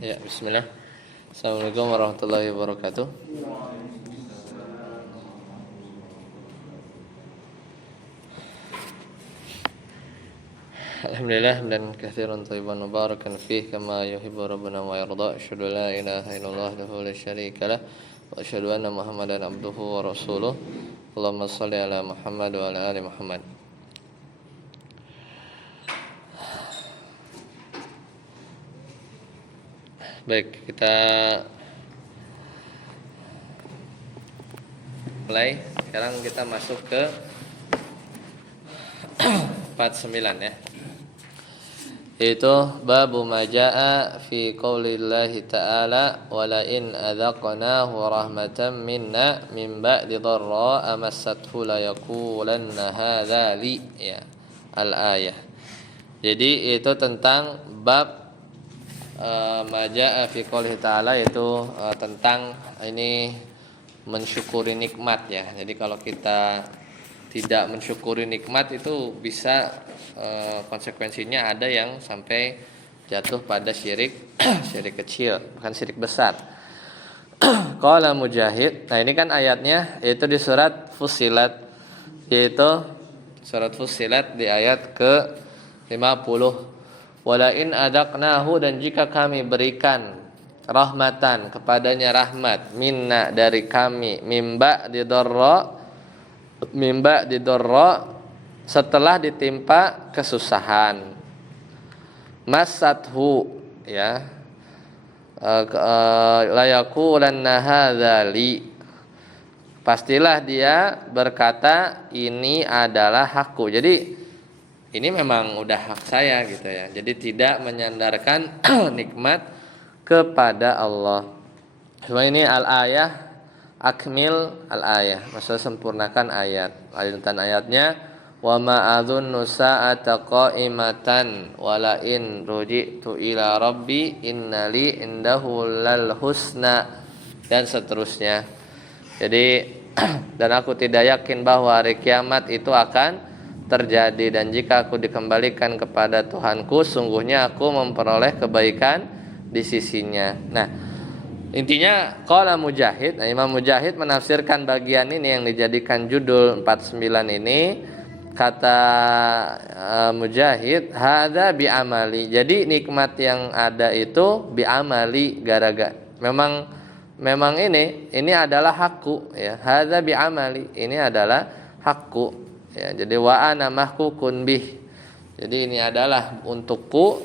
Ya, bismillah. Assalamualaikum warahmatullahi wabarakatuh. Alhamdulillah dan katsiran thayyiban mubarakan fih kama yuhibbu rabbuna wa yarda. Asyhadu an la ilaha illallah wahdahu la syarika lah wa asyhadu anna Muhammadan abduhu wa rasuluh. Allahumma shalli ala Muhammad wa ala ali Muhammad. Baik, kita mulai. Sekarang kita masuk ke 49 ya. Yaitu babu majaa fi qaulillahi ta'ala wala in adzaqnahu rahmatan minna min ba'di dharra amassathu la yaqulanna hadza li ya al-ayah. Jadi itu tentang bab majaa fi qaulihi ta'ala, yaitu tentang ini mensyukuri nikmat ya. Jadi kalau kita tidak mensyukuri nikmat itu bisa konsekuensinya ada yang sampai jatuh pada syirik syirik kecil, bukan syirik besar. Qala Mujahid. Nah, ini kan ayatnya yaitu di surat Fussilat, yaitu surat Fussilat di ayat ke-50. Wala in adaqnahu, dan jika kami berikan rahmatan kepadanya rahmat, minna dari kami, mimba didorra setelah ditimpa kesusahan, masathu ya layaqulanna hadzali, pastilah dia berkata ini adalah hakku. Jadi ini memang udah hak saya gitu ya. Jadi tidak menyandarkan nikmat kepada Allah. Cuma ini al-ayah akmil al-ayah, maksudnya sempurnakan ayat. Lanjutan ayatnya wa ma adzunnu sa'ata qa'imatan wala in ruji'tu ila rabbi innali indahu lal husna, dan seterusnya. Jadi dan aku tidak yakin bahwa hari kiamat itu akan terjadi, dan jika aku dikembalikan kepada Tuhanku, sungguhnya aku memperoleh kebaikan di sisinya. Nah, intinya qala Mujahid. Nah, Imam Mujahid menafsirkan bagian ini yang dijadikan judul 49 ini. Kata Mujahid, hadza bi amali. Jadi nikmat yang ada itu bi amali, gara-gara memang ini adalah hakku ya. Hadza bi amali, ini adalah hakku. Ya, jadi wa ana mahkukun bih. Jadi ini adalah untukku.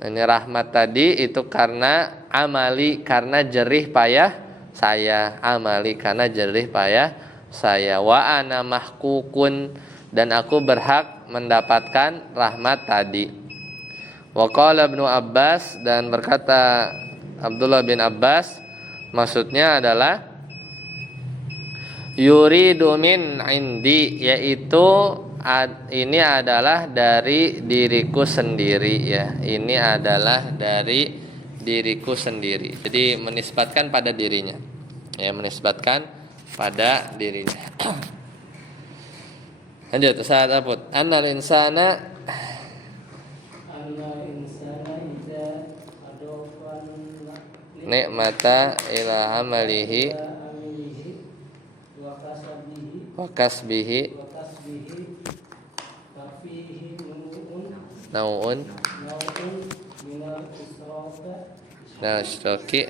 Ini rahmat tadi itu karena amali, karena jerih payah saya. Amali karena jerih payah saya. Wa ana mahkukun, dan aku berhak mendapatkan rahmat tadi. Wa qala Ibnu Abbas, dan berkata Abdullah bin Abbas, maksudnya adalah yuridu min indi, yaitu ini adalah dari diriku sendiri ya. Ini adalah dari diriku sendiri. Jadi menisbatkan pada dirinya. Ya, menisbatkan pada dirinya. Lanjut Ustaz Aput. Annal insana idza adofan nikmata ila amalihi wa kasbihi nau'un minal isyraki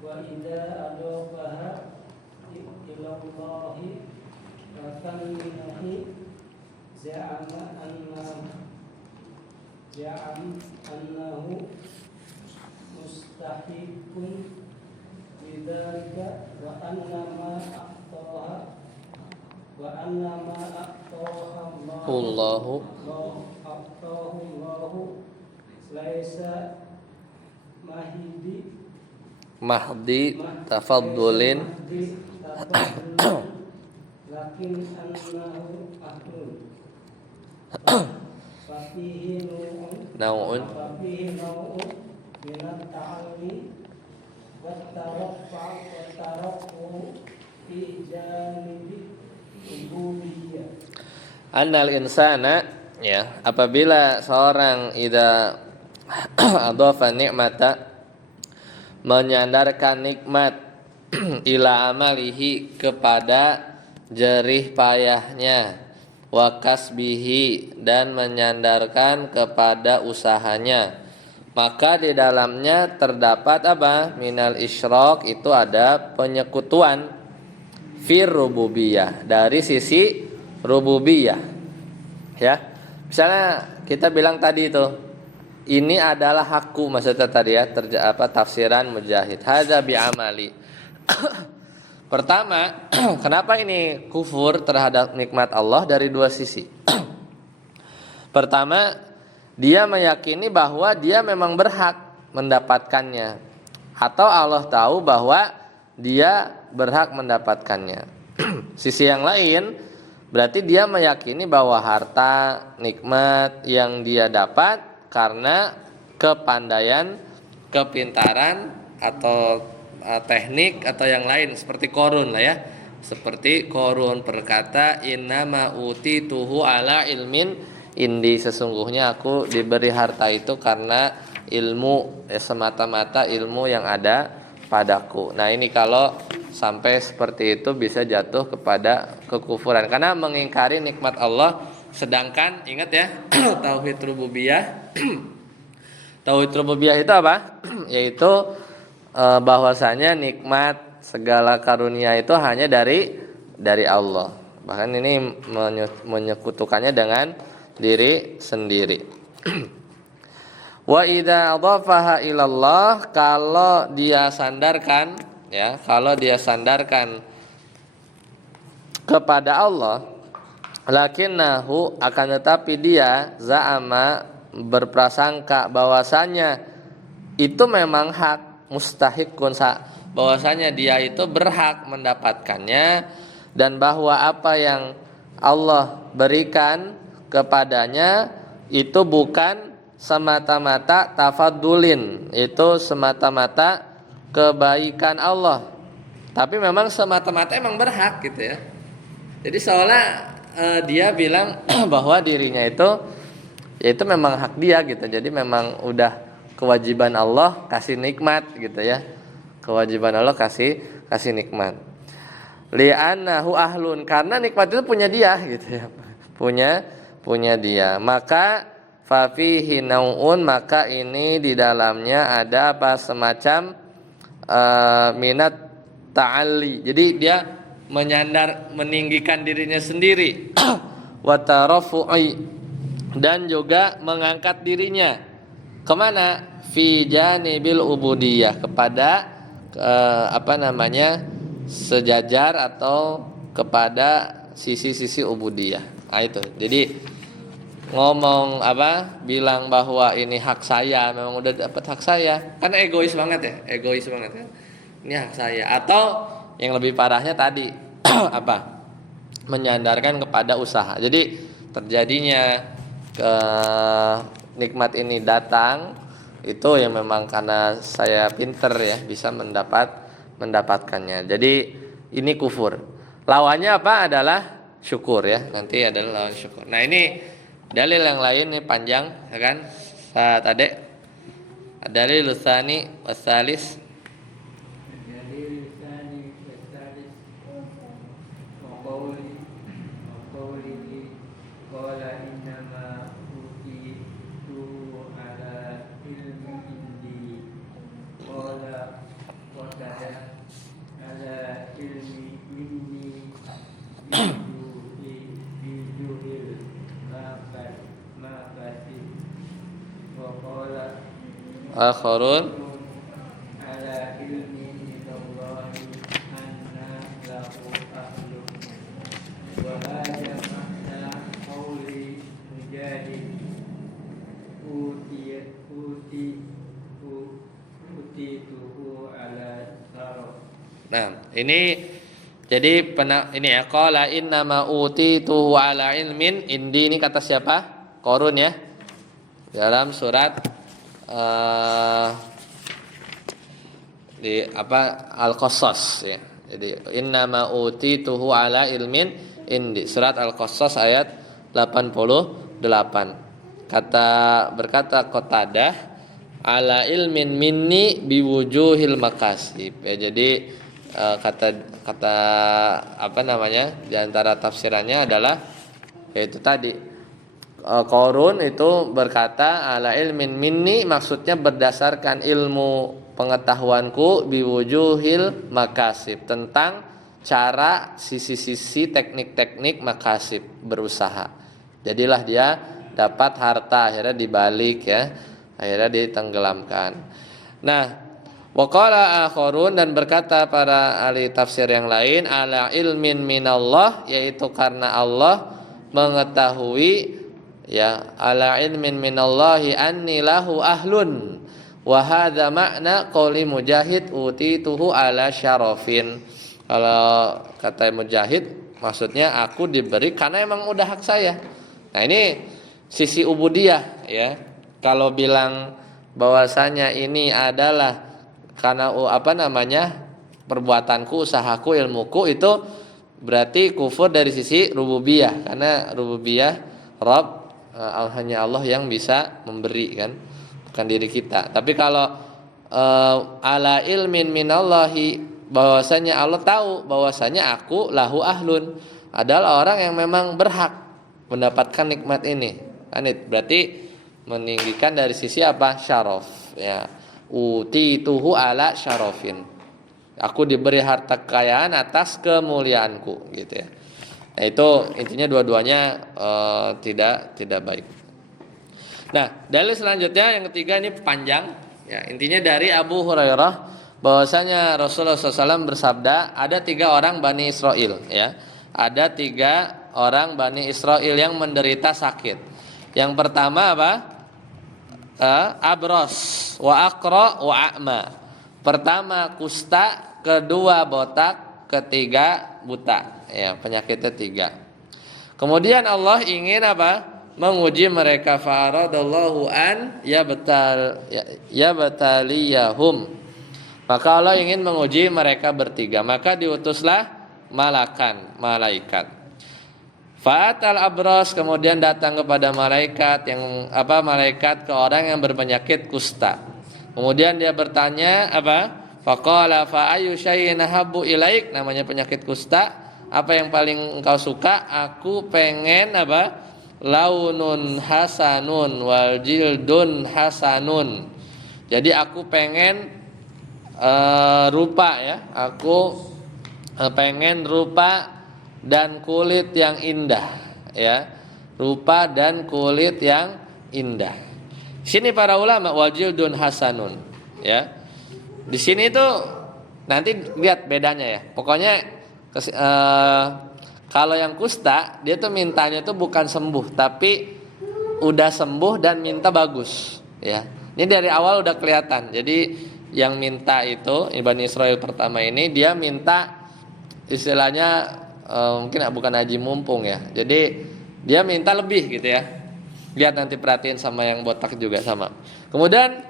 wa idza adofaha ilallahi fatanminahi za'ama annahu mustahiqun bidzalika wa annama aqtaha Allahu laisa mahdi tafaddulin lakin annahu ahlun fafihi nau'un min at-ta'alli wa taraffu fi janibi ubudiyyah. Annal insana, ya, apabila seorang idza adhafa ni'mata, menyandarkan nikmat ila amalihi, kepada jerih payahnya, wa kasbihi, dan menyandarkan kepada usahanya, maka di dalamnya terdapat apa? Minal isyraq, itu ada penyekutuan, fir rububiyah, dari sisi rububiyah. Ya, misalnya kita bilang tadi itu, ini adalah hakku, maksudnya tadi ya, tafsiran Mujahid, hadza bi amali. Pertama, kenapa ini kufur terhadap nikmat Allah? Dari dua sisi. Pertama, dia meyakini bahwa dia memang berhak mendapatkannya, atau Allah tahu bahwa dia berhak mendapatkannya. Sisi yang lain, berarti dia meyakini bahwa harta, nikmat yang dia dapat karena kepandaian, kepintaran, atau teknik, atau yang lain, seperti Qarun lah ya. Seperti Qarun berkata, innama utituhu ala ilmin indi, sesungguhnya aku diberi harta itu karena ilmu, semata-mata ilmu yang ada padaku. Nah, ini kalau sampai seperti itu bisa jatuh kepada kekufuran karena mengingkari nikmat Allah. Sedangkan ingat ya, tauhid rububiyah. Tauhid rububiyah itu apa? Yaitu bahwasanya nikmat segala karunia itu hanya dari Allah. Bahkan ini menyekutukannya dengan diri sendiri. Wa idza adhafaha ilallah, kalau dia sandarkan ya, kalau dia sandarkan kepada Allah, lakinnahu, akan tetapi dia za'ama, berprasangka bahwasanya itu memang hak, mustahiqun, bahwasanya dia itu berhak mendapatkannya, dan bahwa apa yang Allah berikan kepadanya itu bukan semata-mata tafadulin, itu semata-mata kebaikan Allah, tapi memang semata-mata emang berhak gitu ya. Jadi seolah dia bilang bahwa dirinya itu memang hak dia gitu. Jadi memang udah kewajiban Allah kasih nikmat gitu ya. Kewajiban Allah kasih nikmat. Li'annahu ahlun, karena nikmat itu punya dia gitu ya. Punya dia. Maka fa fihi nau'un, maka ini di dalamnya ada apa? Semacam minat ta'alli. Jadi dia meninggikan dirinya sendiri. Wa tarafu'i, dan juga mengangkat dirinya kemana? Fi janibil ubudiyah, kepada sejajar atau kepada sisi-sisi ubudiyah. Nah itu. Jadi ngomong bilang bahwa ini hak saya, memang udah dapat hak saya. Kan egois banget ya. Ini hak saya. Atau yang lebih parahnya tadi menyandarkan kepada usaha. Jadi terjadinya nikmat ini datang itu yang memang karena saya pinter ya, bisa mendapatkannya. Jadi ini kufur. Lawannya apa? Adalah syukur ya. Nanti adalah lawan syukur. Nah, ini dalil yang lain nih panjang ya kan? Tadi dalil tsani wasalis. Akharun ala ilmi minallahi anna lahu ahlun wa hadha makna qawli mujahid utituhu ala sarf. Nah, ini jadi ini ya, qala innama utituhu ala ilmin indi, ini kata siapa? Qarun ya. Dalam surat di Al-Qasas ya. Jadi innama utituhu ala ilmin indi, surat Al-Qasas ayat 84. Berkata Qatadah, ala ilmin minni biwujuhil makasib. Ya, jadi kata apa namanya? Di antara tafsirannya adalah yaitu tadi Qarun itu berkata ala ilmin minni, maksudnya berdasarkan ilmu pengetahuanku biwujuhil makasib, tentang cara sisi-sisi teknik-teknik makasib, berusaha. Jadilah dia dapat harta, akhirnya dibalik ya, akhirnya ditenggelamkan. Nah, waqala akharun, dan berkata para ahli tafsir yang lain, ala ilmin minallah, yaitu karena Allah mengetahui, ya, ala ilmin minallahi anni lahu ahlun, wa hadza makna qouli Mujahid utituhu ala syarafin. Kalau kata Mujahid, maksudnya aku diberi karena emang udah hak saya. Nah, ini sisi ubudiyah ya. Kalau bilang bahwasanya ini adalah karena perbuatanku, usahaku, ilmuku, itu berarti kufur dari sisi rububiyah, karena rububiyah Rabb hanya Allah yang bisa memberi kan, bukan diri kita. Tapi kalau ala ilmin minallahi, bahwasanya Allah tahu bahwasanya aku lahu ahlun, adalah orang yang memang berhak mendapatkan nikmat ini. Kan itu berarti meninggikan dari sisi apa? Syaraf ya. Utituhu ala syarafin. Aku diberi harta kekayaan atas kemuliaanku gitu ya. Nah, itu intinya dua-duanya tidak baik. Nah, dalil selanjutnya yang ketiga ini panjang ya. Intinya dari Abu Hurairah bahwasanya Rasulullah SAW bersabda, ada 3 orang Bani Israel ya. Ada 3 orang Bani Israel yang menderita sakit. Yang pertama apa? Abros wa aqra wa a'ma. Pertama kusta, kedua botak, ketiga buta. Ya, penyakitnya 3. Kemudian Allah ingin apa? Menguji mereka, faradallahu an yabtaliyahum. Maka Allah ingin menguji mereka bertiga, maka diutuslah malaikat. Fa'atal abros, kemudian datang kepada malaikat ke orang yang berpenyakit kusta. Kemudian dia bertanya Faqala fa ayu syai'in habbu ilaik, namanya penyakit kusta, apa yang paling engkau suka? Aku pengen launun hasanun wal jildun hasanun. Jadi aku pengen rupa ya, aku pengen rupa dan kulit yang indah ya, rupa dan kulit yang indah. Sini para ulama wajildun hasanun ya. Di sini tuh nanti lihat bedanya ya. Pokoknya kalau yang kusta dia tuh mintanya tuh bukan sembuh, tapi udah sembuh dan minta bagus ya. Ini dari awal udah kelihatan. Jadi yang minta itu Bani Israil pertama ini, dia minta istilahnya mungkin bukan haji mumpung ya. Jadi dia minta lebih gitu ya. Lihat nanti perhatiin sama yang botak juga sama. Kemudian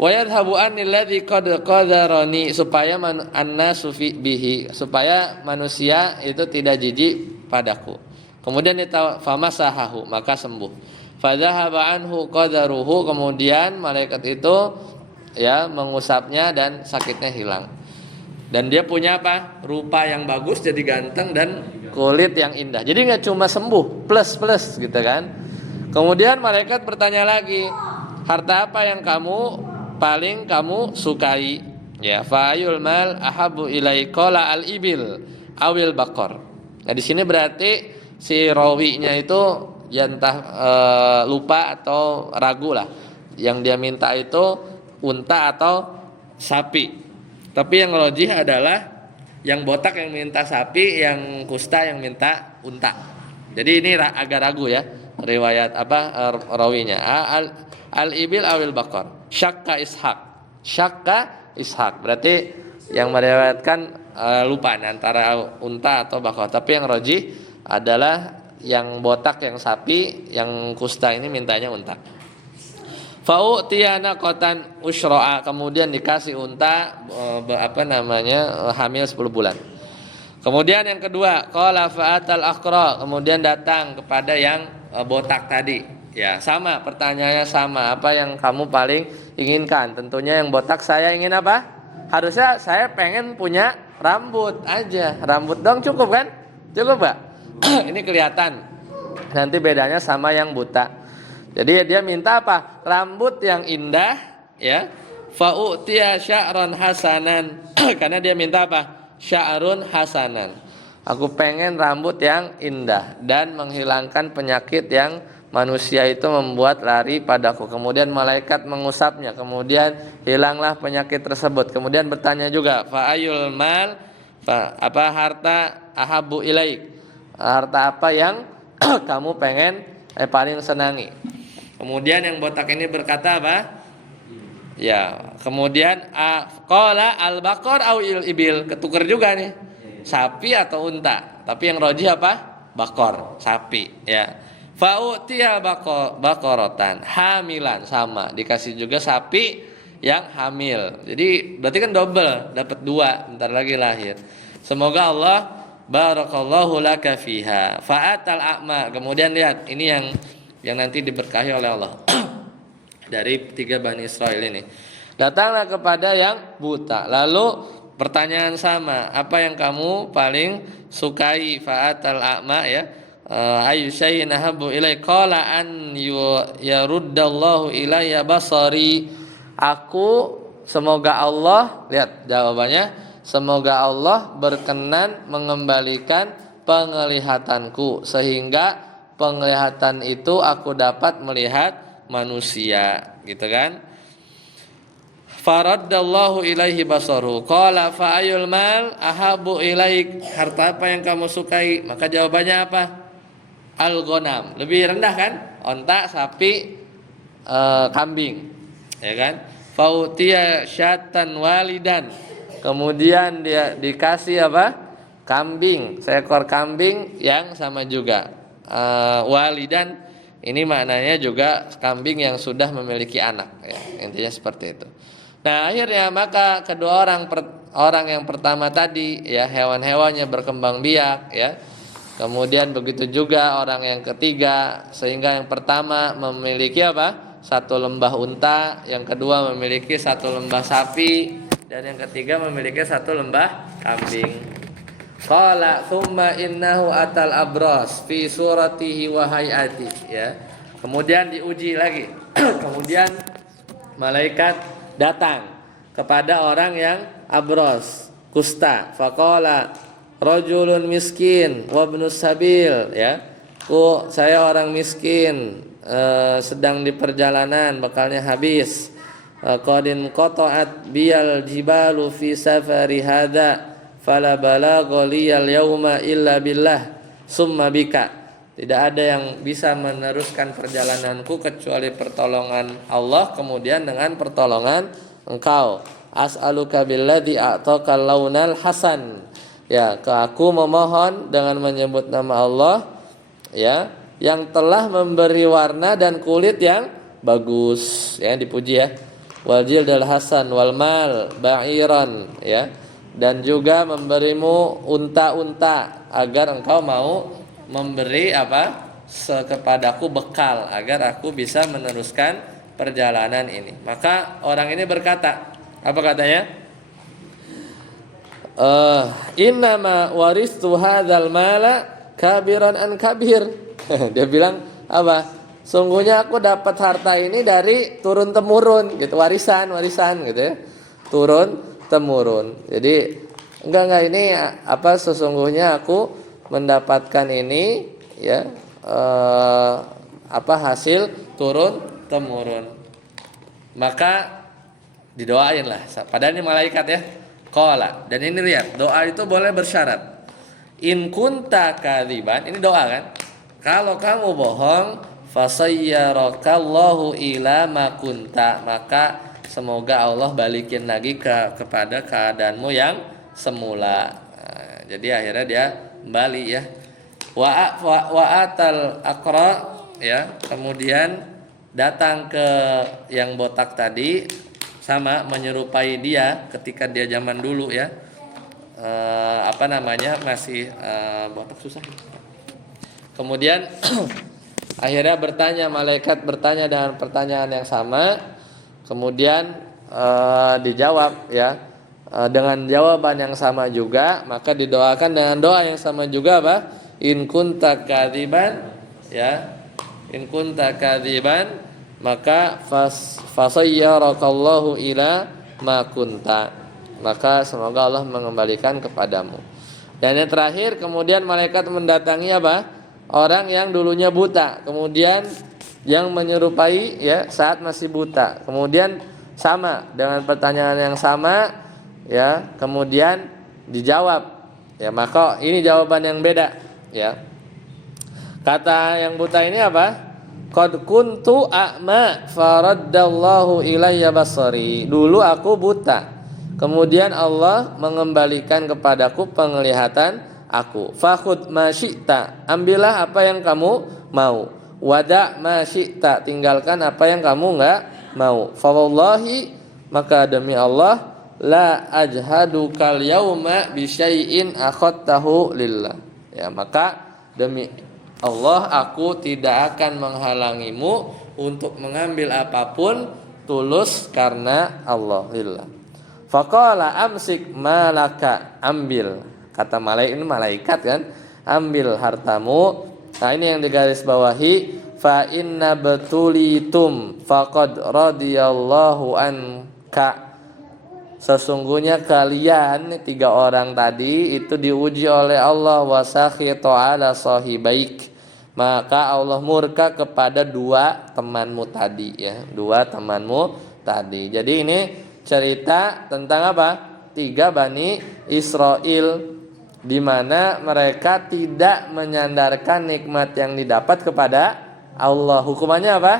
wayadhabu anilladzi qad qadarani, supaya annasu bihi, supaya manusia itu tidak jijik padaku. Kemudian famasahahu, maka sembuh. Fadhahaba anhu qadaruhu, kemudian malaikat itu ya mengusapnya dan sakitnya hilang. Dan dia punya rupa yang bagus, jadi ganteng, dan kulit yang indah. Jadi nggak cuma sembuh plus gitu kan. Kemudian malaikat bertanya lagi, harta apa yang paling kamu sukai? Ya, fa'ayul mal ahabu ilaika al ibil awil bakor. Nah, di sini berarti si rawinya itu ya entah lupa atau ragu lah. Yang dia minta itu unta atau sapi. Tapi yang logis adalah yang botak yang minta sapi, yang kusta yang minta unta. Jadi ini agak ragu ya riwayat rawinya. Al-ibil awil bakor. Syakka ishaq. Berarti yang meriwayatkan lupa antara unta atau bakor. Tapi yang rajih adalah yang botak yang sapi, yang kusta ini mintanya unta. Fa'utiyana qatan usyra'a, kemudian dikasih unta hamil 10 bulan. Kemudian yang kedua, qala fa'atal aqra, kemudian datang kepada yang botak tadi. Ya, sama pertanyaannya sama. Apa yang kamu paling inginkan? Tentunya yang botak saya ingin apa? Harusnya saya pengen punya rambut aja. Rambut dong cukup kan? Cukup Pak? Ini kelihatan. Nanti bedanya sama yang buta. Jadi dia minta apa? Rambut yang indah, ya. Fa'utiya sya'ran hasanan. Karena dia minta apa? Sya'run hasanan. Aku pengen rambut yang indah dan menghilangkan penyakit yang manusia itu membuat lari padaku. Kemudian malaikat mengusapnya. Kemudian hilanglah penyakit tersebut. Kemudian bertanya juga, fa'ayul mal, apa harta ahabu ilaik? Harta apa yang kamu pengen paling senangi? Kemudian yang botak ini berkata apa? Ya, kemudian qala al-baqar au ibil, ketuker juga nih. Sapi atau unta. Tapi yang roji apa? Bakor, sapi, ya. Fa'utiya baqaratan hamilan, sama, dikasih juga sapi yang hamil. Jadi berarti kan double, dapat 2, bentar lagi lahir. Semoga Allah barakallahu laka fiha. Fa'atal a'ma, kemudian lihat, ini yang nanti diberkahi oleh Allah. Dari 3 Bani Israel ini. Datanglah kepada yang buta. Lalu pertanyaan sama, apa yang kamu paling sukai? Fa'atal a'ma, ya. Ayu syai'in ahabbu ilai qala an yaruddallahu ilayya basari. Aku semoga Allah, lihat jawabannya, semoga Allah berkenan mengembalikan penglihatanku sehingga penglihatan itu aku dapat melihat manusia, gitu kan? Faraddallahu ilaihi basaru. Qala fa ayul mal ahabu ilaik? Harta apa yang kamu sukai? Maka jawabannya apa? Al-ghanam. Lebih rendah kan? Onta, sapi, kambing. Ya kan? Fautiya syatan walidan. Kemudian dia dikasih apa? Kambing, seekor kambing yang sama juga. Walidan ini maknanya juga kambing yang sudah memiliki anak, ya. Intinya seperti itu. Nah, akhirnya maka kedua orang yang pertama tadi, ya, hewan-hewannya berkembang biak, ya. Kemudian begitu juga orang yang ketiga, sehingga yang pertama memiliki apa? 1 lembah unta, yang kedua memiliki 1 lembah sapi, dan yang ketiga memiliki 1 lembah kambing. Qala thumma innahu atal abras fi suratihi wa hayati, ya. Kemudian diuji lagi. Kemudian malaikat datang kepada orang yang abros, kusta. Faqala rajulun miskin wa ibnus sabil, ya. Saya orang miskin, sedang di perjalanan, bekalnya habis. Qadin qata'at biyal jibalu fi safari hadza fala balagha liyal yauma illa billah summa bika. Tidak ada yang bisa meneruskan perjalananku kecuali pertolongan Allah, kemudian dengan pertolongan engkau. As'aluka billadzi a'taka launal hasan. Ya, aku memohon dengan menyebut nama Allah, ya, yang telah memberi warna dan kulit yang bagus, ya, dipuji, ya. Wal jildal hasan wal mal ba'iran, ya. Dan juga memberimu unta-unta agar engkau mau memberi apa? Kepadaku bekal agar aku bisa meneruskan perjalanan ini. Maka orang ini berkata, apa katanya? Innama waristu hadzal mala kabiran an kabir. Dia bilang apa? Sungguhnya aku dapat harta ini dari turun temurun, gitu, warisan gitu, ya. Turun temurun. Jadi enggak ini apa, sesungguhnya aku mendapatkan ini, ya, apa, hasil turun temurun. Maka didoain lah. Padahal ini malaikat, ya. Qala. Dan ini lihat, doa itu boleh bersyarat. In kunta kadziban, ini doa kan? Kalau kamu bohong, fasayyarakallahu ila ma kunta, maka semoga Allah balikin lagi kepada keadaanmu yang semula. Nah, jadi akhirnya dia kembali, ya. Wa atal aqra, ya. Kemudian datang ke yang botak tadi, sama menyerupai dia ketika dia zaman dulu, ya. Masih botak susah. Kemudian Akhirnya malaikat bertanya dengan pertanyaan yang sama, kemudian dijawab ya dengan jawaban yang sama juga, maka didoakan dengan doa yang sama juga apa? In kunta kadziban ya. In kunta kadziban maka fasayyarakallahu ila ma kunta. Maka semoga Allah mengembalikan kepadamu. Dan yang terakhir kemudian malaikat mendatangi apa? Orang yang dulunya buta, kemudian yang menyerupai ya saat masih buta. Kemudian sama dengan pertanyaan yang sama ya, kemudian dijawab. Ya, maka ini jawaban yang beda ya. Kata yang buta ini apa? Qad kuntu a'ma faraddallahu ilayya basari. Dulu aku buta. Kemudian Allah mengembalikan kepadaku penglihatan aku. Fakhud ma syi'ta, ambillah apa yang kamu mau. Wada ma syi'ta, tinggalkan apa yang kamu enggak mau. Fa wallahi, maka demi Allah, la ajhadu kal yauma bi syai'in akhadtahu lillah. Ya, maka demi Allah aku tidak akan menghalangimu untuk mengambil apapun tulus karena Allah lillah. Faqala amsik malaka, ambil. Kata malaikat kan, ambil hartamu. Nah, ini yang digaris bawahi, fa inna batulitum faqad radiyallahu anka. Sesungguhnya kalian 3 orang tadi itu diuji oleh Allah, wasakhita ala sahibaik. Maka Allah murka kepada 2 temanmu tadi ya, 2 temanmu tadi. Jadi ini cerita tentang apa? 3 Bani Israel, di mana mereka tidak menyandarkan nikmat yang didapat kepada Allah. Hukumannya apa?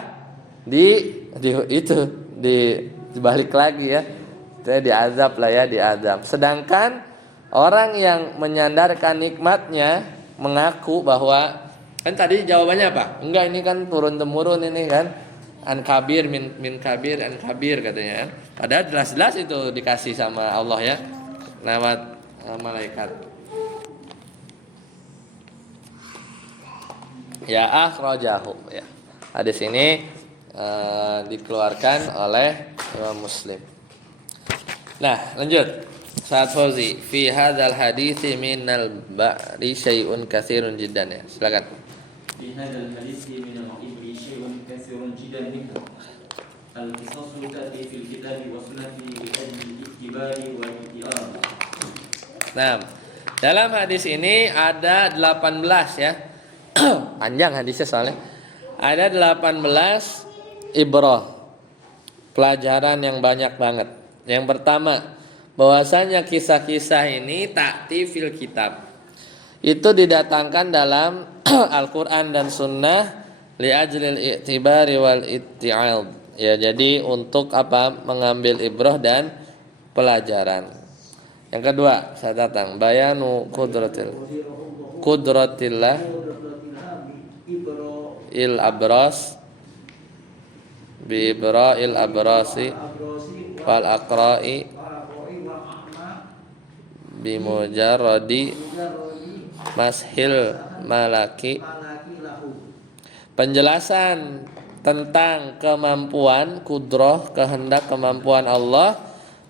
Dibalik lagi ya. Diazab lah ya, diazab. Sedangkan orang yang menyandarkan nikmatnya mengaku bahwa kan tadi jawabannya apa? Enggak, ini kan turun temurun ini kan. An kabir min kabir an kabir katanya kan. Padahal jelas-jelas itu dikasih sama Allah ya, lewat malaikat. Ya akhrajahu ya. Hadis ini dikeluarkan oleh Imam Muslim. Nah, lanjut. Saat Fauzi, fi hadzal hadits minal ba'ri syai'un katsirun jiddan ya. Silakan. Fi hadzal hadits minal ibri syai'un katsirun jiddan minhu. Al-qisasu tati fil kitabi wa sunnati bi ajli ittibari wal ittiyam. Nah, dalam hadis ini ada 18 ya. Panjang hadisnya soalnya. Ada 18 ibrah. Pelajaran yang banyak banget. Yang pertama, bahwasanya kisah-kisah ini ta'ti fil kitab. Itu didatangkan dalam Al-Qur'an dan Sunnah li ajlil i'tibari wal itti'ad. Ya, jadi untuk apa? Mengambil ibrah dan pelajaran. Yang kedua, saya datang bayanu qudratillah il abras bi ibra'il abrasi wal aqra'i bi mujarradi mashil malaki. Penjelasan tentang kemampuan kudrah, kehendak kemampuan Allah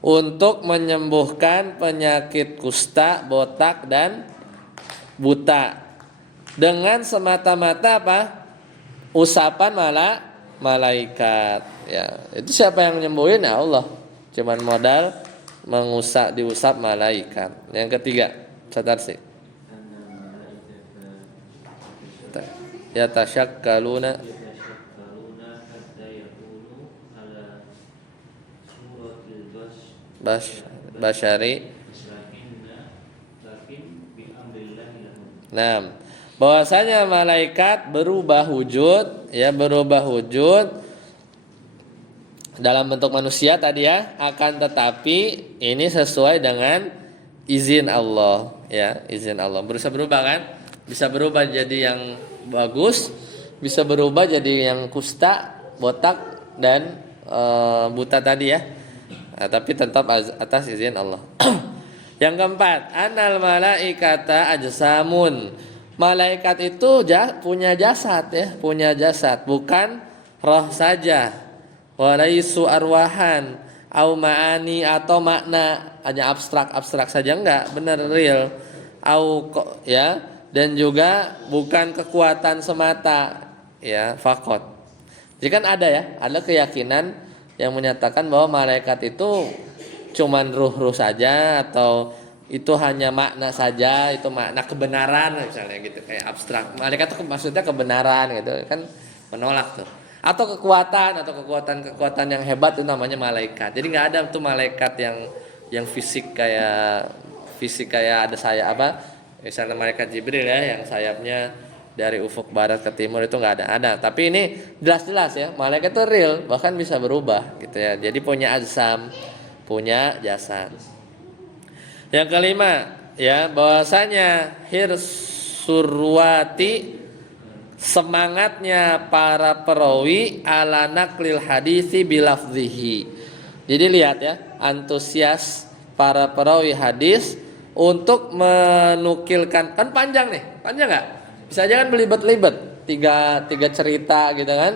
untuk menyembuhkan penyakit kusta, botak dan buta dengan semata-mata apa? Usapan malaikat. Ya, itu siapa yang nyembuhin? Ya Allah. Cuman modal diusap malaikat. Yang ketiga, catat sih. Ya tasyakkaluna basyari. Nah, bahwasanya malaikat berubah wujud dalam bentuk manusia tadi ya, akan tetapi ini sesuai dengan izin Allah ya, izin Allah. Bisa berubah kan? Bisa berubah jadi yang bagus, bisa berubah jadi yang kusta, botak dan buta tadi ya. Nah, tapi tetap atas izin Allah. Yang keempat, anal malaikata ajsamun, malaikat itu punya jasad ya, punya jasad, bukan roh saja. Walaisu arwahan au ma'ani atau makna hanya abstrak saja, enggak, benar real. Ya, dan juga bukan kekuatan semata ya, fakot. Jadi kan ada keyakinan yang menyatakan bahwa malaikat itu cuman ruh-ruh saja, atau itu hanya makna saja, itu makna kebenaran misalnya gitu, kayak abstrak. Malaikat itu maksudnya kebenaran gitu kan, menolak tuh. Atau kekuatan yang hebat itu namanya malaikat. Jadi nggak ada tuh malaikat yang fisik kayak ada sayap misalnya malaikat Jibril ya, yang sayapnya dari ufuk barat ke timur, itu nggak ada. Tapi ini jelas-jelas ya, malaikat itu real, bahkan bisa berubah gitu ya. Jadi punya azam, punya jasad. Yang kelima ya, bahwasanya hirsurwati, semangatnya para perawi ala naklil hadisi bilafzihi. Jadi lihat ya, antusias para perawi hadis untuk menukilkan, kan panjang nggak? Bisa aja kan belibet-libet, tiga cerita gitu kan.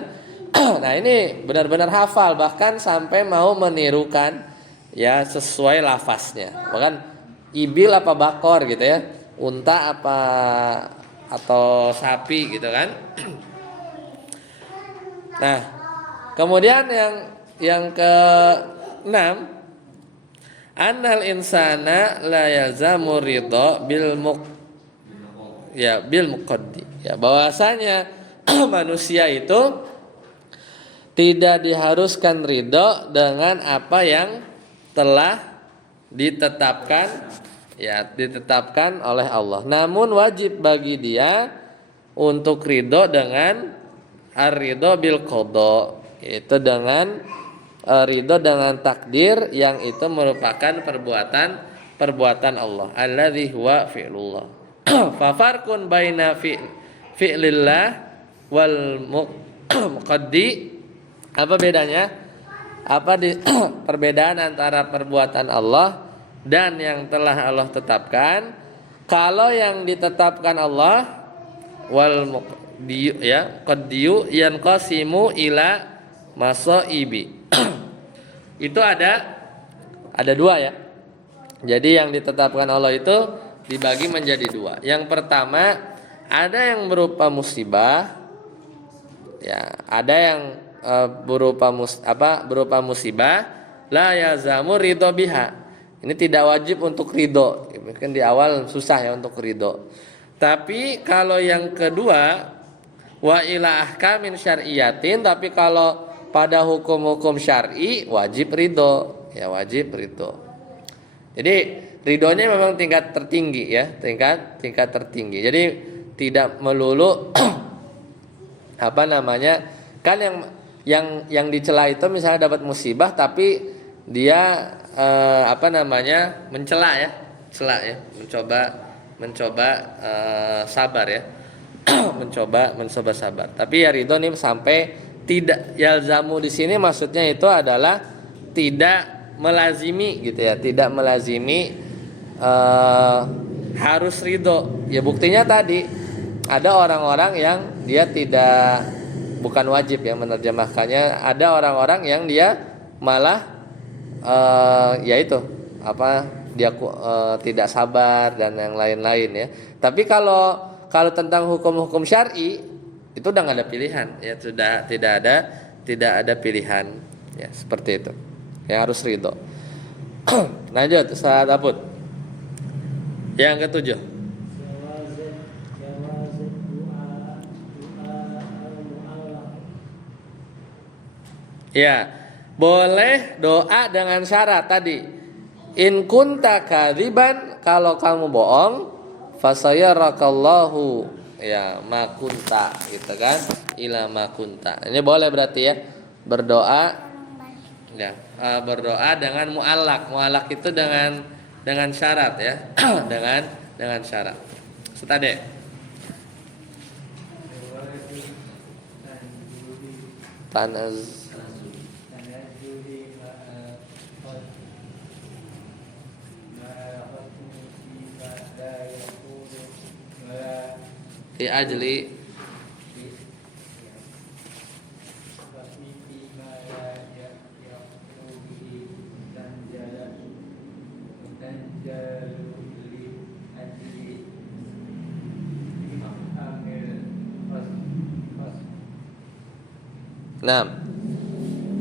Nah ini benar-benar hafal, bahkan sampai mau menirukan ya sesuai lafaznya. Bahkan ibil apa bakor gitu ya, unta apa atau sapi gitu kan. Nah, kemudian yang ke-6, annal insana la yazamu ridha bil muqaddi. Ya, bahwasanya manusia itu tidak diharuskan ridho dengan apa yang telah ditetapkan oleh Allah. Namun wajib bagi dia untuk ridho dengan ar-ridho bil qada, yaitu dengan ridho dengan takdir yang itu merupakan perbuatan Allah, alladzi huwa fi'lullah. Fa farqun baina fi'lillah wal muqaddi. Apa bedanya? Perbedaan antara perbuatan Allah dan yang telah Allah tetapkan. Kalau yang ditetapkan Allah wal muqaddiyu ya, qaddiyu yanqasimu ila masaibi. Itu ada dua ya. Jadi yang ditetapkan Allah itu dibagi menjadi dua. Yang pertama, ada yang berupa musibah ya, ada yang berupa musibah la yazamu ridho biha. Ini tidak wajib untuk ridho. Mungkin di awal susah ya untuk ridho. Tapi kalau yang kedua, wa ila ahkamin syar'iyatin, tapi kalau pada hukum-hukum syar'i wajib ridho. Ya, wajib ridho. Jadi ridhonya memang tingkat tertinggi ya, tingkat tertinggi. Jadi tidak melulu kan yang dicela itu misalnya dapat musibah tapi dia mencela ya, mencoba sabar ya. mencoba sabar. Tapi ya ridho nih sampai tidak yalzamu di sini maksudnya itu adalah tidak melazimi gitu ya, tidak melazimi harus ridho. Ya buktinya tadi ada orang-orang yang dia bukan wajib ya menerjemahkannya. Ada orang-orang yang dia malah dia tidak sabar dan yang lain-lain ya. Tapi kalau tentang hukum-hukum syar'i itu udah nggak ada pilihan ya, sudah tidak ada pilihan ya, seperti itu yang harus ridho. Lanjut Ustaz Abud. Yang ketujuh, ya, boleh doa dengan syarat tadi. In kunta kadziban, kalau kamu bohong, fasayarakallahu ya makunta gitu kan, ila makunta. Ini boleh berarti ya, berdoa ya, berdoa dengan mu'allaq. Mu'allaq itu dengan syarat ya. dengan syarat. Setade. Tanaz fi ajli Tapi fima la yaqulu bihi tanjalu li ajli amil khas. Nah,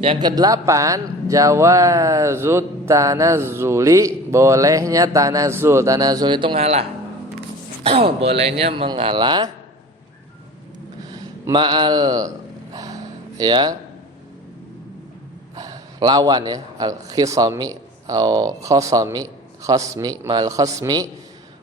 yang kedelapan jawazut tanazzuli, bolehnya tanazzul. Tanazzul itu ngalah. Bolehnya mengalah ma'al ya lawan ya al khisami atau khasmi ma'al khasmi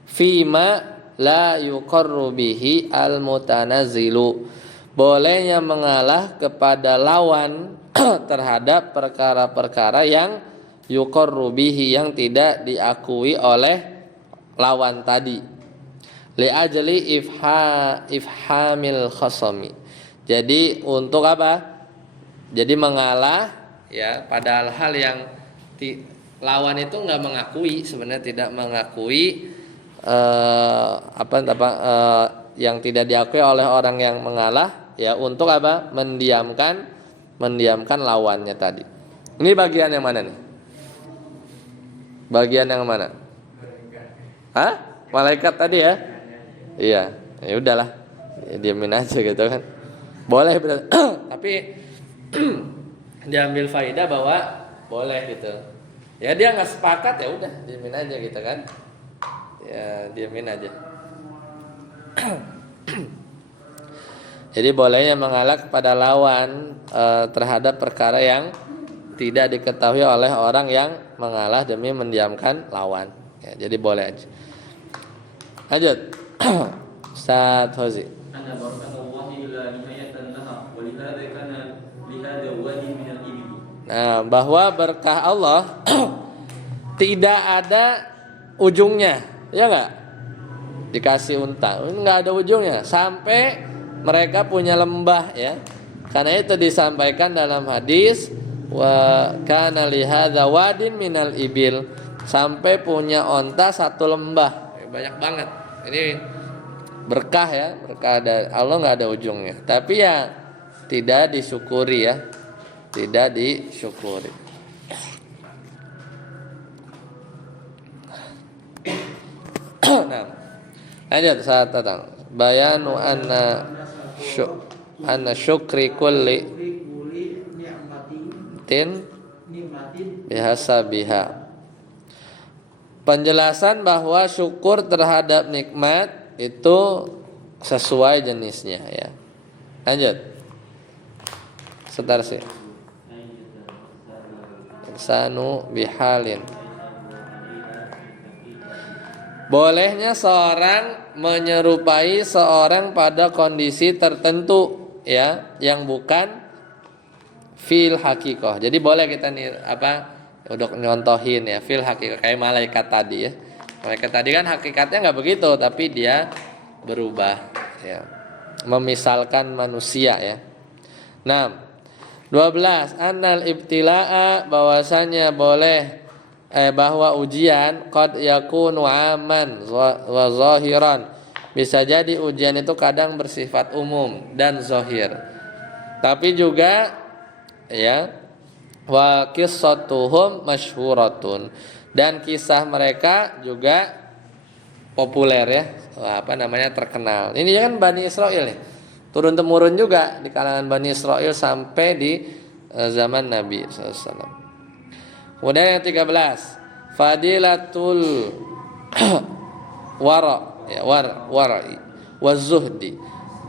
fima la yuqarru bihi al mutanazzilu. Bolehnya mengalah kepada lawan terhadap perkara-perkara yang yuqarru bihi, yang tidak diakui oleh lawan tadi. Li ajli ifhamil khasami. Jadi untuk apa? Jadi mengalah ya pada hal yang lawan itu nggak mengakui, sebenarnya tidak mengakui yang tidak diakui oleh orang yang mengalah ya, untuk apa? Mendiamkan lawannya tadi. Ini bagian yang mana nih? Bagian yang mana? Hah? Malaikat tadi ya? Iya, ya udahlah, ya, diamin aja gitu kan. Boleh tapi diambil faidah bahwa boleh gitu. Ya dia nggak sepakat ya udah diamin aja gitu kan. Ya diamin aja. Jadi bolehnya mengalah kepada lawan terhadap perkara yang tidak diketahui oleh orang yang mengalah demi mendiamkan lawan. Ya, jadi boleh aja. Lanjut. Ustaz Fauzi. Anna barakatullahi la nihayatan laha wa lihadza kana lihadza wadi min al-ibil. Nah, bahwa berkah Allah tidak ada ujungnya, ya enggak? Dikasih unta, enggak ada ujungnya sampai mereka punya lembah ya. Karena itu disampaikan dalam hadis wa kana lihadza wadin minal ibil, sampai punya onta satu lembah. Banyak banget. Ini berkah ya, berkah dari Allah nggak ada ujungnya. Tapi ya tidak disyukuri ya, tidak disyukuri. Nah, lanjut saat datang. Bayanu anna syukri kulli tin bihasabiha. Penjelasan bahwa syukur terhadap nikmat itu sesuai jenisnya ya. Lanjut. Sebentar sih. Insanu bihalin. Bolehnya seorang menyerupai seorang pada kondisi tertentu ya, yang bukan fil hakikoh. Jadi boleh kita nih untuk nyontohin ya fil hakikat, kayak malaikat tadi ya. Malaikat tadi kan hakikatnya nggak begitu, tapi dia berubah ya, memisalkan manusia ya. Nah, 12 annal ibtilaa, bahwasanya boleh bahwa ujian qad yakunu aman wa zahiran, bisa jadi ujian itu kadang bersifat umum dan zahir, tapi juga ya wa qissatuhum masyhuratun, dan kisah mereka juga populer ya, terkenal. Ini kan Bani Israil nih, turun temurun juga di kalangan Bani Israil sampai di zaman Nabi SAW. Kemudian yang 13 fadilatul wara ya, wara'i wazuhdi,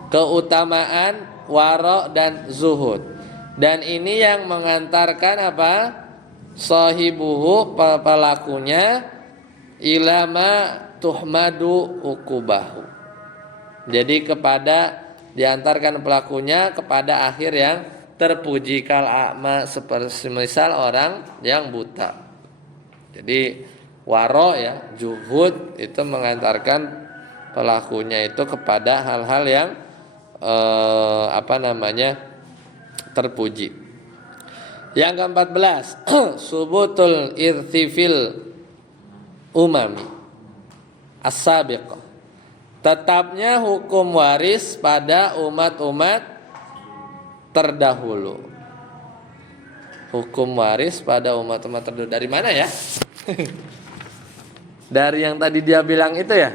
keutamaan wara dan zuhud. Dan ini yang mengantarkan sahibuhu, pelakunya, ilama tuhmadu ukubahu. Jadi diantarkan pelakunya kepada akhir yang terpuji, kal a'ma, seperti misal orang yang buta. Jadi waro ya, juhud itu mengantarkan pelakunya itu kepada hal-hal yang terpuji. Yang ke-14 subutul irtifil umami as-sabiqah, Tetapnya hukum waris pada umat-umat terdahulu. Hukum waris pada umat-umat terdahulu. Dari mana ya? Dari yang tadi dia bilang itu ya?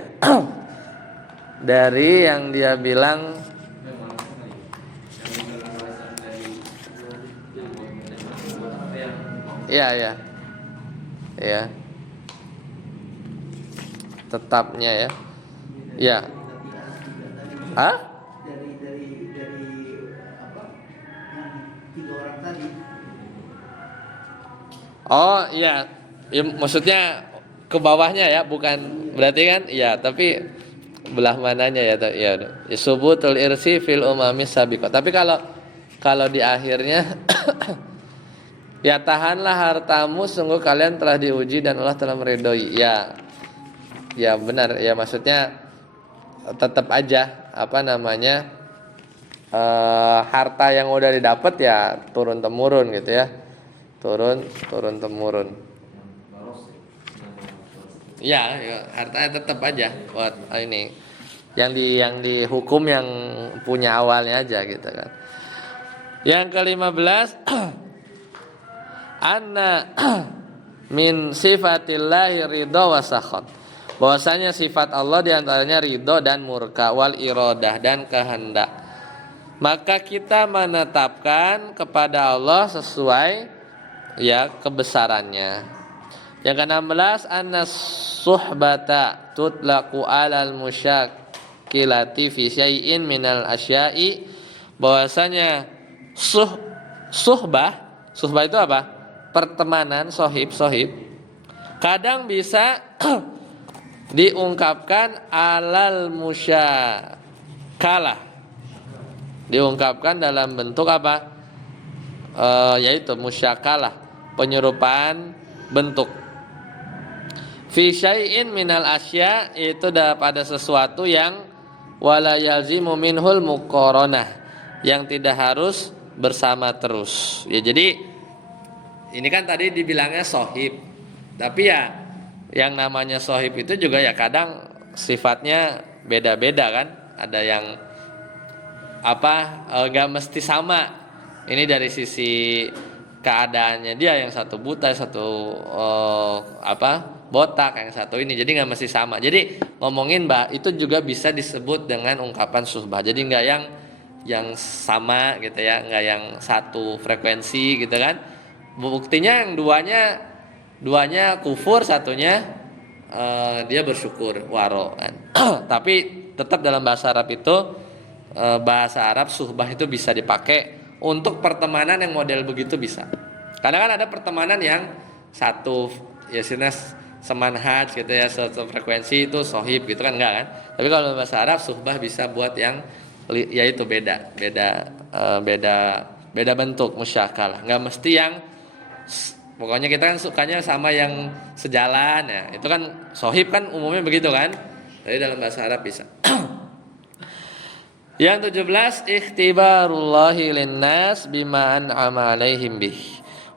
Dari yang dia bilang. Iya. Ya. Tetapnya ya. Ya. Hah? Dari apa? Yang 3 orang tadi. Oh iya, ya, maksudnya ke bawahnya ya, bukan berarti kan? Iya, tapi belah mananya ya? Ya, subutul irsi fil umamis sabiqah. Tapi kalau di akhirnya ya tahanlah hartamu, sungguh kalian telah diuji dan Allah telah meridhoi. Ya benar. Ya maksudnya tetap aja harta yang udah didapat ya turun temurun gitu ya. Turun temurun. Ya, hartanya tetap aja buat ini. Yang dihukum yang punya awalnya aja gitu kan. Yang ke-15 anna min sifatillahi ridha wa sakhat. Bahwasanya sifat Allah diantaranya ridho dan murka, wal iradah dan kehendak. Maka kita menetapkan kepada Allah sesuai ya kebesarannya. Yang ke-16 anna suhbata tutlaqu alal musyakkilati fi syai'in minal asya'i. Bahwasanya suhbah itu apa? Pertemanan, sohib kadang bisa diungkapkan alal musyakalah, diungkapkan dalam bentuk apa? Yaitu musyakalah, penyerupaan bentuk. Fi syai'in minal asya, itu pada sesuatu yang wala yalzimu minhul muqaranah, yang tidak harus bersama terus. Ya jadi ini kan tadi dibilangnya sohib, tapi ya yang namanya sohib itu juga ya kadang sifatnya beda-beda kan. Ada yang gak mesti sama. Ini dari sisi keadaannya dia, yang satu buta, satu botak, yang satu ini. Jadi gak mesti sama. Jadi ngomongin itu juga bisa disebut dengan ungkapan suhbah. Jadi gak yang sama gitu ya, gak yang satu frekuensi gitu kan. Buktinya yang duanya kufur, satunya dia bersyukur, waro kan. Tapi tetap dalam bahasa Arab itu, bahasa Arab suhbah itu bisa dipakai untuk pertemanan yang model begitu bisa. Kadang kan ada pertemanan yang satu ya semanhaj gitu ya, satu frekuensi, itu sohib gitu kan, enggak kan. Tapi kalau bahasa Arab suhbah bisa buat yang yaitu beda bentuk musyakalah. Enggak mesti yang pokoknya kita kan sukanya sama yang sejalan ya. Itu kan sohib kan umumnya begitu kan. Tapi dalam bahasa Arab bisa. Yang 17 ikhtibarullahi linnas bima an'ama alaihim bih.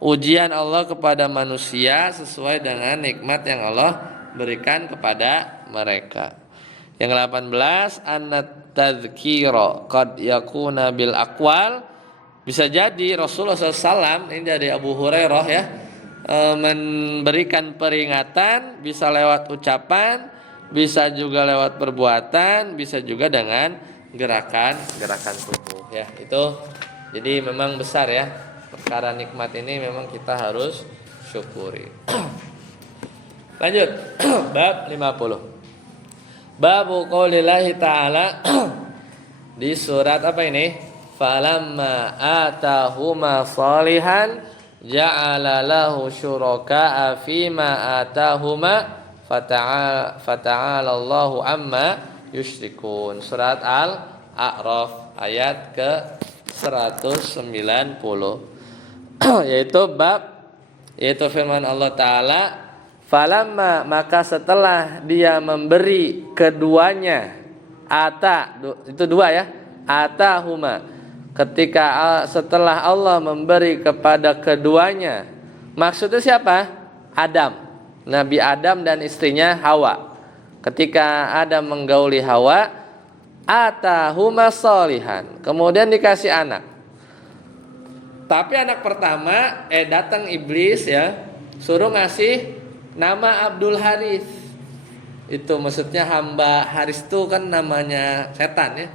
Ujian Allah kepada manusia sesuai dengan nikmat yang Allah berikan kepada mereka. Yang 18 annat tadzkira qad yakuna bil aqwal. Bisa jadi Rasulullah SAW, ini dari Abu Hurairah ya, memberikan peringatan bisa lewat ucapan, bisa juga lewat perbuatan, bisa juga dengan gerakan tubuh ya. Itu jadi memang besar ya perkara nikmat ini, memang kita harus syukuri. Lanjut bab 50. Babu qaulillahi ta'ala di surat apa ini? Falamma atahuma salihan ja'ala lahu syuraka'a fima atahuma fata'ala Allahu amma yusyrikun. Surat Al-A'raf ayat ke 190. yaitu firman Allah Ta'ala, falamma, maka setelah dia memberi keduanya, itu dua ya, atahuma, ketika setelah Allah memberi kepada keduanya, maksudnya siapa? Adam, Nabi Adam dan istrinya Hawa. ketika Adam menggauli Hawa, atahuma solihan, kemudian dikasih anak. Tapi anak pertama datang iblis ya, suruh ngasih nama Abdul Haris. Itu maksudnya hamba Haris itu kan namanya setan ya.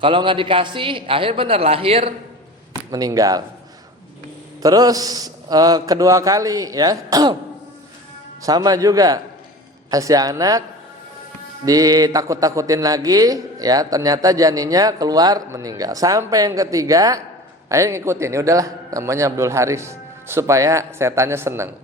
Kalau nggak dikasih, akhir benar lahir meninggal. Terus kedua kali ya sama juga kasih anak, ditakut-takutin lagi ya, ternyata janinnya keluar meninggal. Sampai yang ketiga akhirnya ngikutin, ya udahlah namanya Abdul Haris supaya setannya senang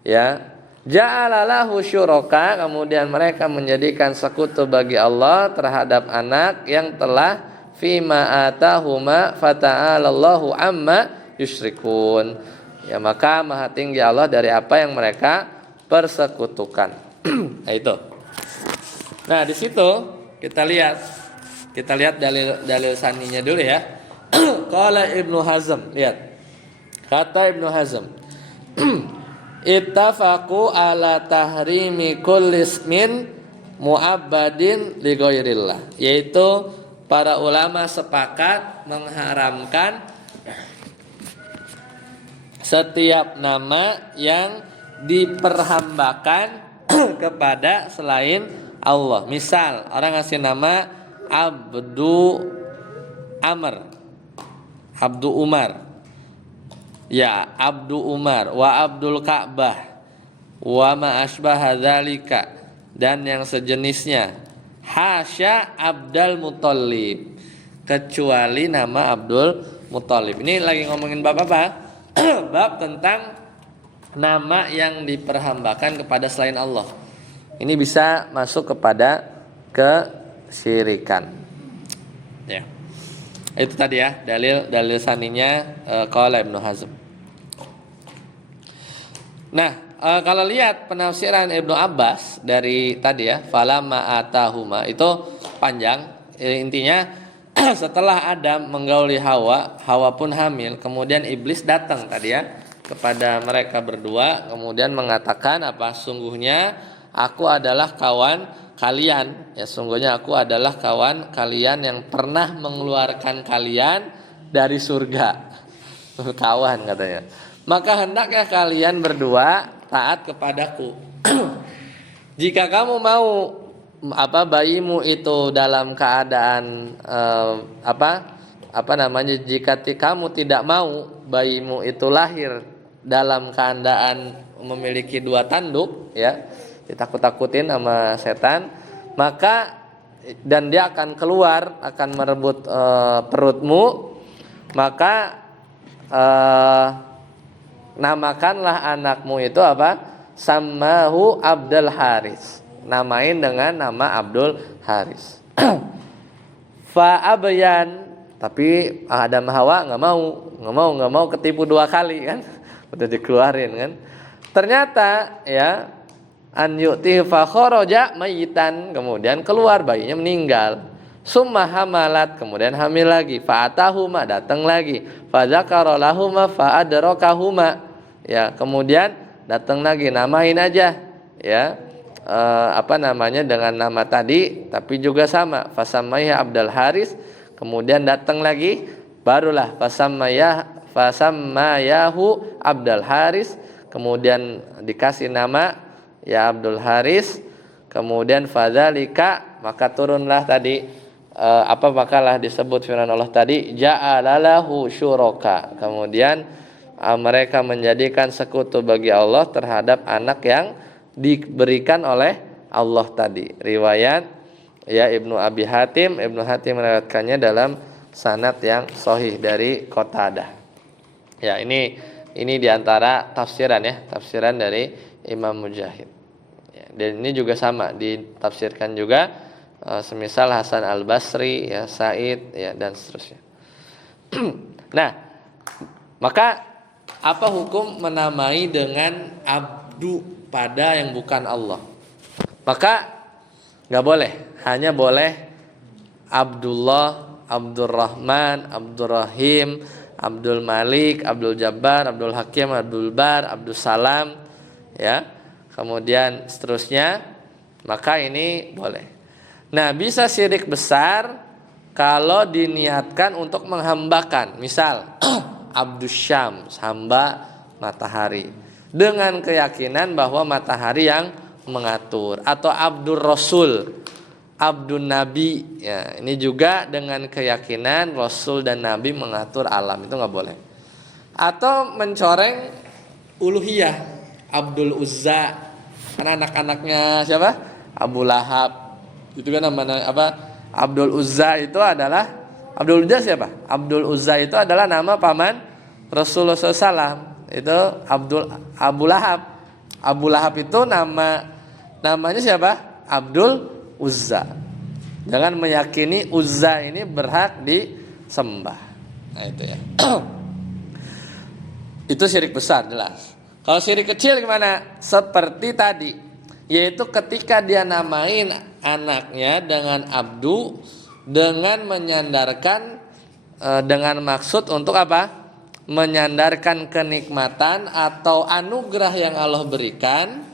ya. Ja'alalahu syuraka, kemudian mereka menjadikan sekutu bagi Allah terhadap anak yang telah fima atahuma fata'alallahu amma yusyrikun. Ya, maka maha tinggi Allah dari apa yang mereka persekutukan. Nah itu. Nah di situ kita lihat dalil saninya dulu ya. Qala Ibnu Hazm, lihat kata Ibnu Hazm. Ittafaqu ala tahrimi kulli ismin mu'abbadin li ghairillah, yaitu para ulama sepakat mengharamkan setiap nama yang diperhambakan kepada selain Allah. Misal orang ngasih nama Abdu Amr, Abdu Umar, ya Abdu Umar, wa Abdul Ka'bah, wa ma asbaha dzalika, dan yang sejenisnya. Hasya Abdul Muthalib, kecuali nama Abdul Muthalib. Ini lagi ngomongin bab apa? Bab tentang nama yang diperhambakan kepada selain Allah. Ini bisa masuk kepada kesyirikan. Ya. Itu tadi ya dalil saninya qala Ibnu Hazm. Nah, kalau lihat penafsiran Ibnu Abbas dari tadi ya, falamma atahuma, itu panjang. Intinya setelah Adam menggauli Hawa, Hawa pun hamil, kemudian iblis datang tadi ya kepada mereka berdua, kemudian mengatakan apa? Sungguhnya aku adalah kawan kalian, ya sungguhnya aku adalah kawan kalian yang pernah mengeluarkan kalian dari surga. Kawan katanya. Maka hendaknya kalian berdua taat kepadaku. Jika kamu mau bayimu itu dalam keadaan jika kamu tidak mau bayimu itu lahir dalam keadaan memiliki dua tanduk ya, ditakut-takutin sama setan, maka dan dia akan keluar, akan merebut perutmu, maka namakanlah anakmu itu apa? Sammahu Abdul Haris, namain dengan nama Abdul Haris. Fa'abyan, tapi Adam Hawa nggak mau ketipu dua kali kan, udah dikeluarin kan. Ternyata ya an yu'ti fa kharaja mayitan, kemudian keluar bayinya meninggal. Summa hamalat, kemudian hamil lagi. Fa'atahuma, datang lagi. Fa dzakara lahuma fa adrakahuma, ya kemudian datang lagi, namain aja ya. Dengan nama tadi tapi juga sama, fasammayya Abdul Haris, kemudian datang lagi barulah fasammayahu Abdul Haris, kemudian dikasih nama ya Abdul Haris, kemudian fadzalika, maka turunlah tadi makalah disebut firman Allah tadi, ja'alalahu syuraka, kemudian mereka menjadikan sekutu bagi Allah terhadap anak yang diberikan oleh Allah tadi. Riwayat ya Ibnu Hatim meriwayatkannya dalam sanad yang sahih dari Qatadah. Ya, ini diantara tafsiran dari Imam Mujahid. Ya, dan ini juga sama ditafsirkan juga semisal Hasan Al Basri, ya Said, ya dan seterusnya. Nah, maka apa hukum menamai dengan abdu pada yang bukan Allah? Maka nggak boleh, hanya boleh Abdullah, Abdurrahman, Abdurrahim, Abdul Malik, Abdul Jabbar, Abdul Hakim, Abdul Bar, Abdul Salam, ya. Kemudian seterusnya maka ini boleh. Nah, bisa syirik besar kalau diniatkan untuk menghambakan. Misal Abdus Syams, hamba matahari, dengan keyakinan bahwa matahari yang mengatur, atau Abdur Rasul, Abdun Nabi, ya, ini juga dengan keyakinan Rasul dan Nabi mengatur alam, itu nggak boleh. Atau mencoreng uluhiyah, Abdul Uzza, kan anak-anaknya siapa? Abu Lahab, itu kan namanya apa? Abdul Uzza itu adalah Abdul Uzza siapa? Abdul Uzza itu adalah nama paman Rasulullah SAW. Itu Abu Lahab. Abu Lahab itu namanya siapa? Abdul Uzza. Jangan meyakini Uzza ini berhak disembah. Nah itu ya. Itu syirik besar jelas. Kalau syirik kecil gimana? Seperti tadi, yaitu ketika dia namain anaknya dengan Abdu, dengan menyandarkan dengan maksud untuk apa? Menyandarkan kenikmatan atau anugerah yang Allah berikan,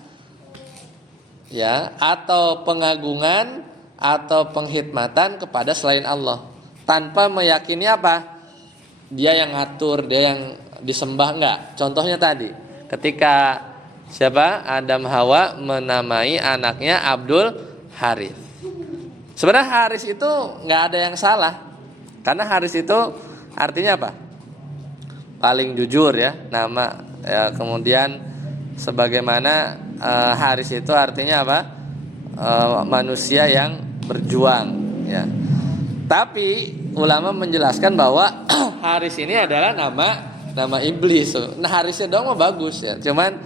ya, atau pengagungan atau penghikmatan kepada selain Allah, tanpa meyakini apa? Dia yang ngatur, dia yang disembah, enggak. Contohnya tadi, ketika siapa? Adam Hawa menamai anaknya Abdul Haris. Sebenarnya Haris itu enggak ada yang salah, karena Haris itu artinya apa? Paling jujur ya, nama ya. Kemudian sebagaimana Haris itu artinya apa? Manusia yang berjuang ya. Tapi ulama menjelaskan bahwa Haris ini adalah nama iblis. Nah, Harisnya doang mah bagus ya. Cuman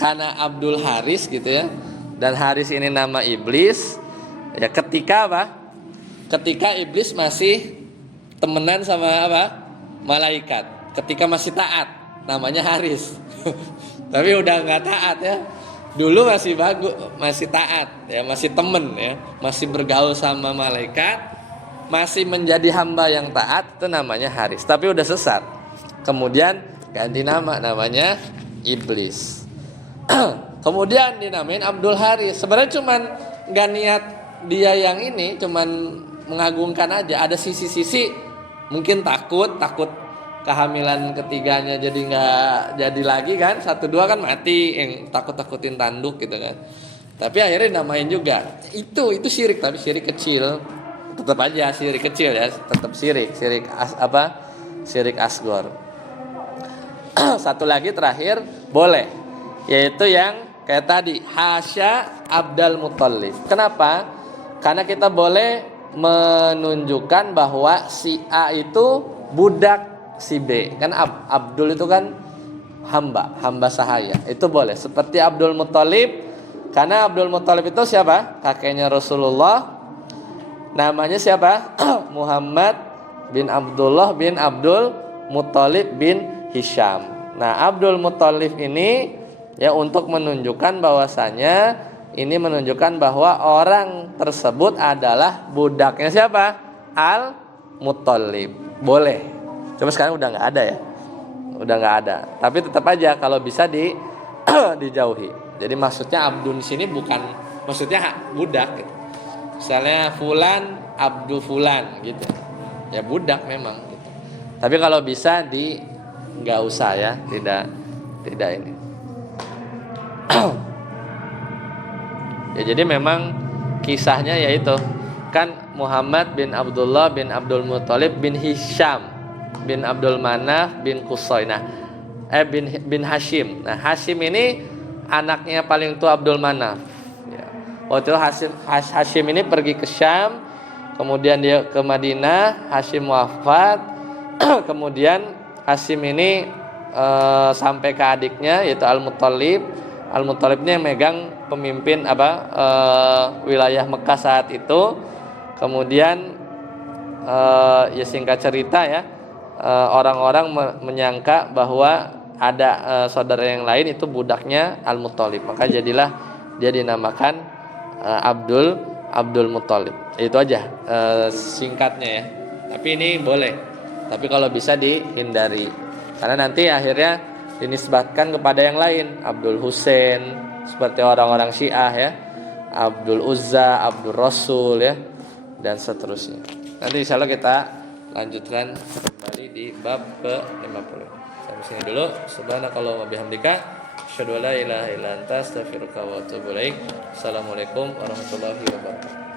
karena Abdul Haris gitu ya, dan Haris ini nama iblis ya, ketika apa? Ketika iblis masih temenan sama apa? Malaikat. Ketika masih taat, namanya Haris. Tapi udah nggak taat ya. Dulu masih bagus, masih taat ya, masih temen ya, masih bergaul sama malaikat, masih menjadi hamba yang taat, itu namanya Haris. Tapi udah sesat, kemudian ganti nama, namanya iblis. Kemudian dinamain Abdul Haris. Sebenarnya cuman nggak niat dia yang ini, cuman mengagungkan aja. Ada sisi-sisi mungkin takut kehamilan ketiganya jadi nggak jadi lagi kan, 1-2 kan mati, yang takut-takutin tanduk gitu kan. Tapi akhirnya namain juga. Itu syirik, tapi syirik kecil. Tetap aja syirik kecil ya, tetap syirik asgor. Satu lagi terakhir boleh, yaitu yang kayak tadi, Hasya Abdul Muthalib. Kenapa? Karena kita boleh menunjukkan bahwa si A itu budak si B. Kan Abdul itu kan hamba sahaya. Itu boleh. Seperti Abdul Muthalib, karena Abdul Muthalib itu siapa? Kakeknya Rasulullah. Namanya siapa? Muhammad bin Abdullah bin Abdul Muthalib bin Hisham. Nah, Abdul Muthalib ini ya untuk menunjukkan bahwasanya ini menunjukkan bahwa orang tersebut adalah budaknya siapa? Al-Muthalib. Boleh. Cuma sekarang udah nggak ada ya, udah nggak ada. Tapi tetap aja kalau bisa dijauhi. Jadi maksudnya Abdul di sini bukan maksudnya budak gitu. Misalnya Fulan Abdul Fulan gitu, ya budak memang gitu. Tapi kalau bisa nggak usah ya, tidak ini. Ya jadi memang kisahnya yaitu kan Muhammad bin Abdullah bin Abdul Muthalib bin Hisham bin Abdul Manaf bin Qusay. Nah, bin Hashim. Nah, Hashim ini anaknya paling tua Abdul Manaf. Ya. Waktu itu Hashim ini pergi ke Syam, kemudian dia ke Madinah, Hashim wafat. Kemudian Hashim ini sampai ke adiknya yaitu Al-Muthalib. Al-Muthalib ini yang megang pemimpin wilayah Mekah saat itu. Kemudian ya singkat cerita ya, orang-orang menyangka bahwa ada saudara yang lain itu budaknya Al-Muthalib, maka jadilah dia dinamakan Abdul Muthalib. Itu aja singkatnya ya. Tapi ini boleh, tapi kalau bisa dihindari, karena nanti akhirnya dinisbatkan kepada yang lain, Abdul Husain seperti orang-orang Syiah ya, Abdul Uzza, Abdul Rasul ya, dan seterusnya. Nanti insyaallah kita lanjutkan kembali di bab ke-50. Sampai sini dulu. Subhanakallahumma bihamdika asyhadu an la ilaha illa anta astaghfiruka wa atubu ilaik. Assalamualaikum warahmatullahi wabarakatuh.